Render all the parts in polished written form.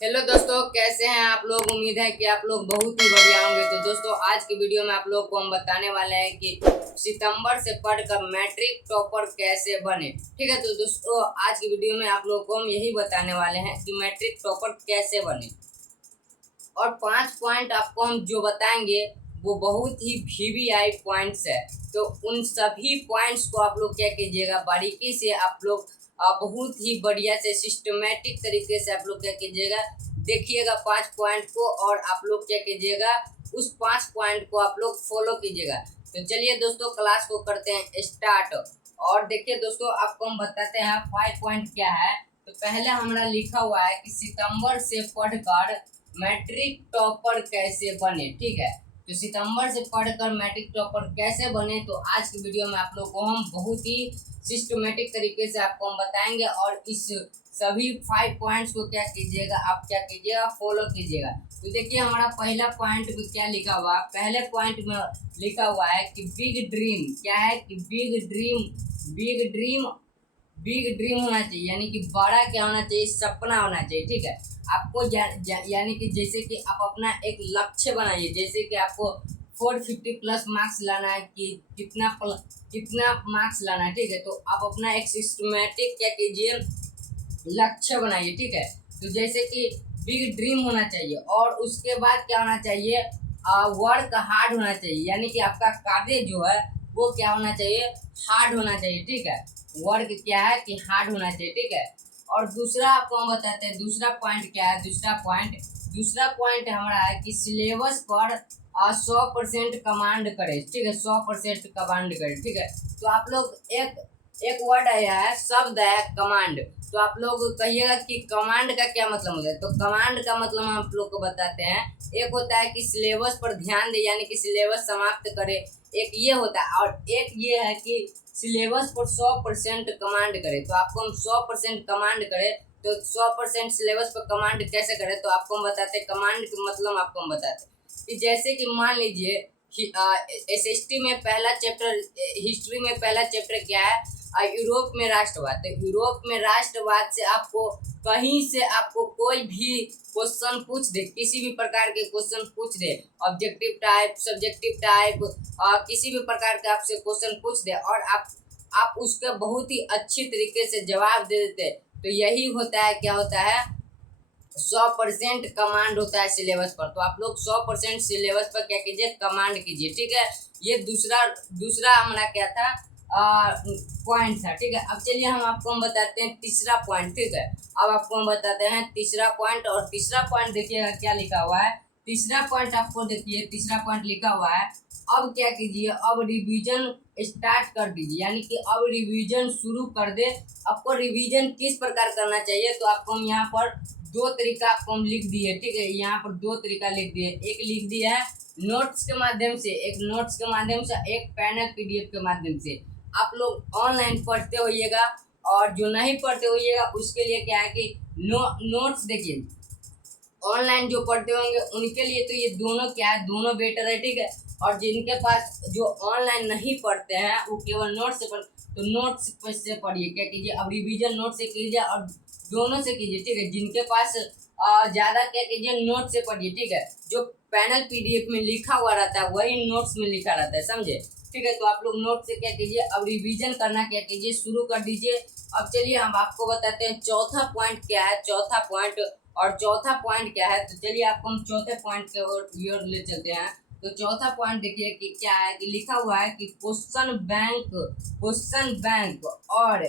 Hello दोस्तों, कैसे हैं आप लोग। उम्मीद है कि आप लोग बहुत ही बढ़िया होंगे। तो दोस्तों, आज की वीडियो में आप लोग को हम बताने वाले हैं कि सितंबर से पढ़कर मैट्रिक टॉपर कैसे बने। ठीक है, तो दोस्तों आज की वीडियो में आप लोग को हम यही बताने वाले हैं कि मैट्रिक टॉपर कैसे बने। और 5 पॉइंट आपको हम जो बताएंगे वो बहुत ही वीवीआई पॉइंट्स है। तो उन सभी पॉइंट्स को आप लोग क्या कीजिएगा, बारीकी से आप लोग बहुत ही बढ़िया से सिस्टमेटिक तरीके से आप लोग क्या कीजिएगा, देखिएगा 5 पॉइंट को, और आप लोग क्या कीजिएगा उस 5 पॉइंट को आप लोग फॉलो कीजिएगा। तो चलिए दोस्तों, क्लास को करते हैं स्टार्ट। और देखिए दोस्तों, आपको हम बताते हैं 5 पॉइंट क्या है। तो पहले हमारा लिखा हुआ है कि सितंबर से पढ़कर मैट्रिक टॉपर कैसे बने। ठीक है, तो सितंबर से पढ़कर मैट्रिक टॉपर कैसे बने, तो आज की वीडियो में आप लोग को हम बहुत ही सिस्टमेटिक तरीके से आपको हम बताएंगे। और इस सभी 5 पॉइंट्स को क्या कीजिएगा, आप क्या कीजिएगा, फॉलो कीजिएगा। तो देखिए हमारा पहला पॉइंट में क्या लिखा हुआ है। पहले पॉइंट में लिखा हुआ है कि बिग ड्रीम। क्या है कि big dream, big dream, big dream होना चाहिए, यानी कि बड़ा क्या होना चाहिए, सपना होना चाहिए। ठीक है, आपको यानी कि जैसे कि आप अपना एक लक्ष्य बनाइए, जैसे कि आपको 450 प्लस मार्क्स लाना है कि कितना मार्क्स लाना है। ठीक है, तो आप अपना एक सिस्टमेटिक क्या कीजिए, लक्ष्य बनाइए। ठीक है, तो जैसे कि बिग ड्रीम होना चाहिए, और उसके बाद क्या होना चाहिए, वर्क हार्ड होना चाहिए, यानी कि आपका कार्य जो है वो क्या होना चाहिए, हार्ड होना चाहिए। ठीक है, वर्क क्या है कि हार्ड होना चाहिए। ठीक है, और दूसरा आपको हम बताते हैं दूसरा पॉइंट क्या है। दूसरा पॉइंट हमारा है कि सिलेबस पर 100% कमांड करे। ठीक है, 100% कमांड करे। ठीक है, तो आप लोग एक एक वर्ड आया है, शब्द है कमांड। तो आप लोग कहिएगा कि कमांड का क्या मतलब होता है। तो कमांड का मतलब हम आप लोग को बताते हैं। एक होता है कि सिलेबस पर ध्यान दे, यानी कि सिलेबस समाप्त करे, एक ये होता है। और एक ये है कि सिलेबस पर 100% कमांड करे। तो आपको हम 100% कमांड करे, तो 100% सिलेबस पर कमांड कैसे करे, तो आपको हम बताते हैं कमांड का मतलब आपको हम बताते हैं कि जैसे कि मान लीजिए एसएसटी में पहला चैप्टर, हिस्ट्री में पहला चैप्टर क्या है, यूरोप में राष्ट्रवाद। तो यूरोप में राष्ट्रवाद से आपको कहीं से आपको कोई भी क्वेश्चन पूछ दे, किसी भी प्रकार के क्वेश्चन पूछ दे, ऑब्जेक्टिव टाइप, सब्जेक्टिव टाइप, किसी भी प्रकार के आपसे क्वेश्चन पूछ दे, और आप उसका बहुत ही अच्छी तरीके से जवाब दे देते, तो यही होता है, क्या होता है, 100% कमांड होता है सिलेबस पर। तो आप लोग 100% सिलेबस पर क्या कीजिए, कमांड कीजिए। ठीक है, ये दूसरा दूसरा हमारा क्या था, पॉइंट था। ठीक है, अब चलिए हम बताते हैं तीसरा पॉइंट। ठीक है, अब आपको हम बताते हैं तीसरा पॉइंट। और तीसरा पॉइंट देखिएगा क्या लिखा हुआ है। तीसरा पॉइंट आपको देखिए, तीसरा पॉइंट लिखा हुआ है, अब क्या कीजिए, अब रिवीजन स्टार्ट कर दीजिए, यानी कि अब रिवीजन शुरू कर दे। आपको रिवीजन किस प्रकार करना चाहिए, तो आपको हम यहाँ पर 2 तरीका आपको हम लिख दिए। ठीक है, यहाँ पर 2 तरीका लिख दिए। एक लिख दिया है नोट्स के माध्यम से, एक नोट्स के माध्यम से, एक पैनल पीडीएफ के माध्यम से। आप लोग ऑनलाइन पढ़ते होइएगा, और जो नहीं पढ़ते होइएगा उसके लिए क्या है कि नोट्स देखिए, ऑनलाइन जो पढ़ते होंगे उनके लिए तो ये दोनों क्या है, दोनों बेटर है। ठीक है, और जिनके पास जो ऑनलाइन नहीं पढ़ते हैं वो केवल नोट से पढ़, तो नोट्स से पढ़िए, क्या कीजिए, अब रिवीजन नोट से कीजिए और दोनों से कीजिए। ठीक है, जिनके पास ज़्यादा क्या कीजिए, नोट से पढ़िए। ठीक है, जो पैनल पीडीएफ में लिखा हुआ रहता है वही नोट्स में लिखा रहता है, समझे। ठीक है, तो आप लोग नोट से क्या कीजिए, अब रिवीजन करना क्या कीजिए, शुरू कर दीजिए। अब चलिए हम आपको बताते हैं चौथा पॉइंट क्या है, चौथा पॉइंट। और चौथा पॉइंट क्या है, तो चलिए आपको हम चौथे पॉइंट के ओर ले चलते हैं। तो चौथा पॉइंट देखिए कि क्या है, कि लिखा हुआ है कि क्वेश्चन बैंक और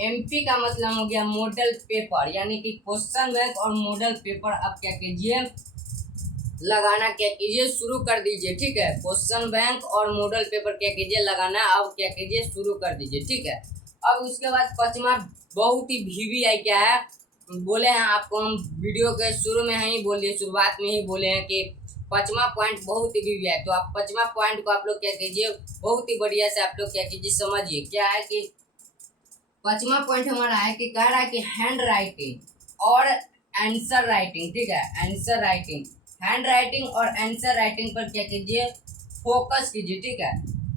एमपी का मतलब हो गया मॉडल पेपर, यानी कि क्वेश्चन बैंक और मॉडल पेपर आप क्या कीजिए, लगाना क्या कीजिए, शुरू कर दीजिए। ठीक है, क्वेश्चन बैंक और मॉडल पेपर क्या कीजिए, लगाना अब क्या कीजिए, शुरू कर दीजिए। ठीक है, अब उसके बाद पांचवा बहुत ही वीवीआई क्या है, बोले हैं आपको हम वीडियो के शुरू में ही बोलिए, शुरुआत में ही बोले हैं कि पांचवा पॉइंट बहुत ही वीवीआई। तो आप पांचवा पॉइंट को आप लोग क्या कीजिए, बहुत ही बढ़िया से आप लोग क्या कीजिए, समझिए क्या है कि पांचवा पॉइंट हमारा है कि कह रहा है कि हैंड राइटिंग और आंसर राइटिंग। ठीक है, आंसर राइटिंग, हैंड राइटिंग और आंसर राइटिंग पर क्या कीजिए, फोकस कीजिए। ठीक है,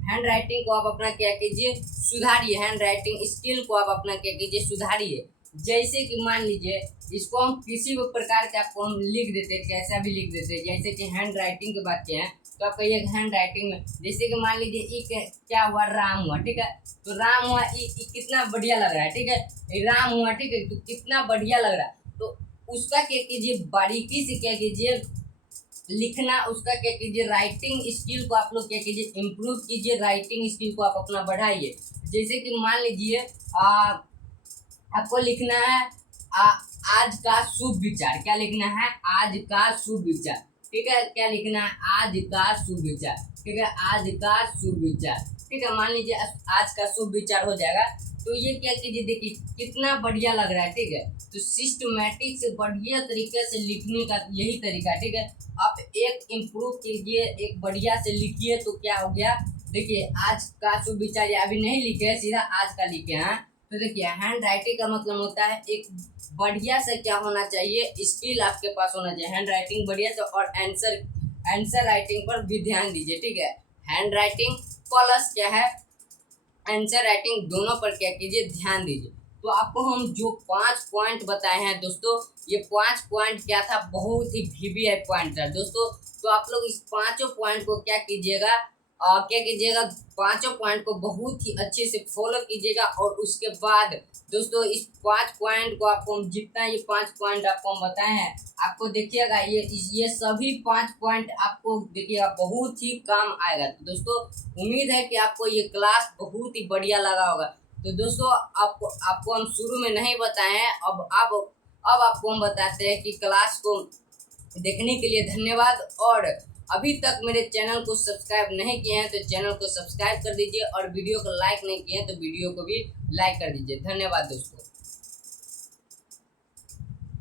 हैंड राइटिंग को आप अपना क्या कीजिए, सुधारिए, हैंड राइटिंग स्किल को आप अपना क्या कीजिए, सुधारिए। जैसे कि मान लीजिए इसको हम किसी भी प्रकार के आपको हम लिख देते, कैसा भी लिख देते, जैसे कि हैंड राइटिंग की बात किए हैं तो आप कहिए हैंड राइटिंग में, जैसे कि मान लीजिए क्या हुआ, राम हुआ, ठीक है, तो राम हुआ, कितना बढ़िया लग रहा है, ठीक है, राम हुआ, ठीक है, तो कितना बढ़िया लग रहा है, तो उसका क्या कीजिए, बारीकी से क्या कीजिए, लिखना, उसका क्या कीजिए, राइटिंग स्किल को आप लोग क्या कीजिए, इम्प्रूव कीजिए, राइटिंग स्किल को आप अपना बढ़ाइए। जैसे कि मान लीजिए आपको लिखना है आज का शुभ विचार, क्या लिखना है, आज का शुभ विचार, ठीक है, क्या लिखना है, आज का शुभ विचार, ठीक है, आज का शुभ विचार, ठीक है, मान लीजिए आज का शुभ विचार हो जाएगा। तो ये क्या कीजिए, देखिए कितना बढ़िया लग रहा है, ठीक है, तो सिस्टमैटिक से बढ़िया तरीके से लिखने का यही तरीका, ठीक है, आप एक इम्प्रूव कीजिए, एक बढ़िया से लिखिए, तो क्या हो गया, देखिए आज का शुभ विचार, अभी नहीं लिखे, सीधा आज का लिखे हैं, तो देखिए हैंड राइटिंग का मतलब होता है एक बढ़िया से क्या होना चाहिए, स्किल आपके पास होना चाहिए, हैंड राइटिंग बढ़िया से, और आंसर राइटिंग पर भी ध्यान दीजिए, ठीक है, हैंड राइटिंग प्लस क्या है, आंसर राइटिंग, दोनों पर क्या कीजिए, ध्यान दीजिए। तो आपको हम जो 5 पॉइंट बताए हैं दोस्तों, ये 5 पॉइंट क्या था, बहुत ही वीवीआई पॉइंट था दोस्तों। तो आप लोग इस 5 पॉइंट को क्या कीजिएगा, क्या कीजिएगा, 5 पॉइंट को बहुत ही अच्छे से फॉलो कीजिएगा, और उसके बाद दोस्तों इस 5 पॉइंट को आपको हम जितना ये 5 पॉइंट आपको हम बताए हैं, आपको देखिएगा ये सभी 5 पॉइंट आपको देखिएगा बहुत ही काम आएगा। तो दोस्तों उम्मीद है कि आपको ये क्लास बहुत ही बढ़िया लगा होगा। तो दोस्तों आपको हम शुरू में नहीं बताए हैं, अब आपको हम बताते हैं कि क्लास को देखने के लिए धन्यवाद, और अभी तक मेरे चैनल को सब्सक्राइब नहीं किए हैं तो चैनल को सब्सक्राइब कर दीजिए, और वीडियो को लाइक नहीं किए हैं तो वीडियो को भी लाइक कर दीजिए। धन्यवाद दोस्तों।